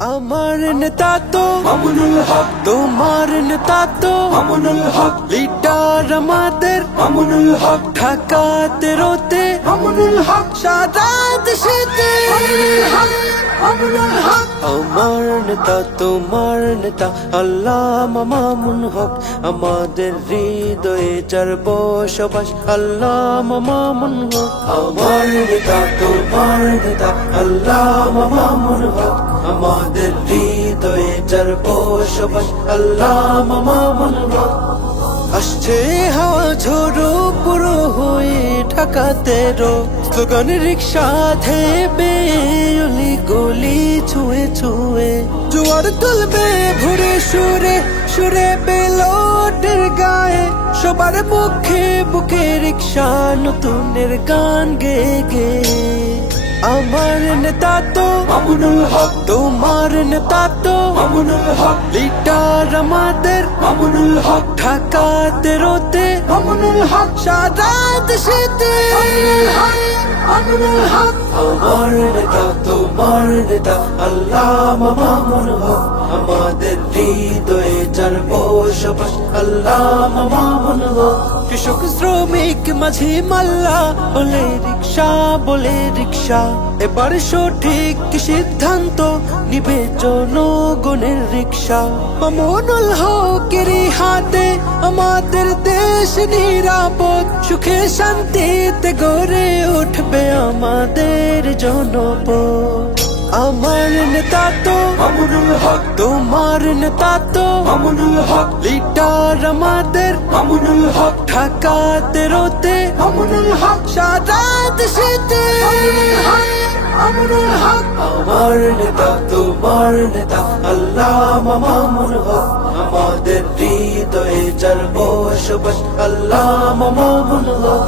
আমার নেতা তো মামুনুল হক। তোমার নেতা তো মামুনুল হক। লিডার আমাদের মামুনুল হক। ঢাকাতে রোতে মামুনুল হক। সারা দেশেতে আমার নেতা, তোমার নেতা, আল্লাহ মামুন হক। আমাদের হৃদয়ে যার বসবাস, আল্লাহ মামুন হক। আমার নেতা, তোমার নেতা, আল্লাহ মামুন হক। আমাদের হৃদয়ে যার বসবাস, আল্লাহ মামুন হক। আসছে হাওয়া ঝোড়ো রো স্লোগান রিক্সা ধেবে অলি গলি ছুঁয়ে ছুঁয়ে। জোয়ার তুলবে ভুরে সুরে সুরে বেলোটের গায়ে। সবার মুখে বুকে রিক্সা নতুনের গান গে গে। আমার নেতা তো মামুনুল হক, তোমার নেতা তো মামুনুল হক, লিডার আমাদের মামুনুল হক ঢাকাতে রোতে মামুনুল হক, সারা দেশেতে মামুনুল মামুনুল আমার নেতা, তোমার নেতা, আল্লাহ মামুন হক। আমাদের হৃদয়ে যার বসবাস আল্লাহ হক কৃষক, শ্রমিক, মাঝি, মাল্লা, বলে রিক্সা বলে রিক্সা। এবার সঠিক সিদ্ধান্ত নিবে জনগণের রিক্সা। মামুনুল হকের হাতে আমাদের দেশ নিরাপদ। সুখে শান্তিতে গড়ে উঠবে আমাদের জনপদ। আমার নেতা তো মামুনুল হক, তোমার নেতা তো মামুনুল হক। লিডার আমাদের মামুনুল হক ঢাকাতে রোতে মামুনুল হক, সারা দেশেতে। মামুনুল হক আমার নেতা, তোমার নেতা। আল্লাহ মামুন হক, আমাদের হৃদয়ে যার বসবাস আল্লাহ মামুন হক।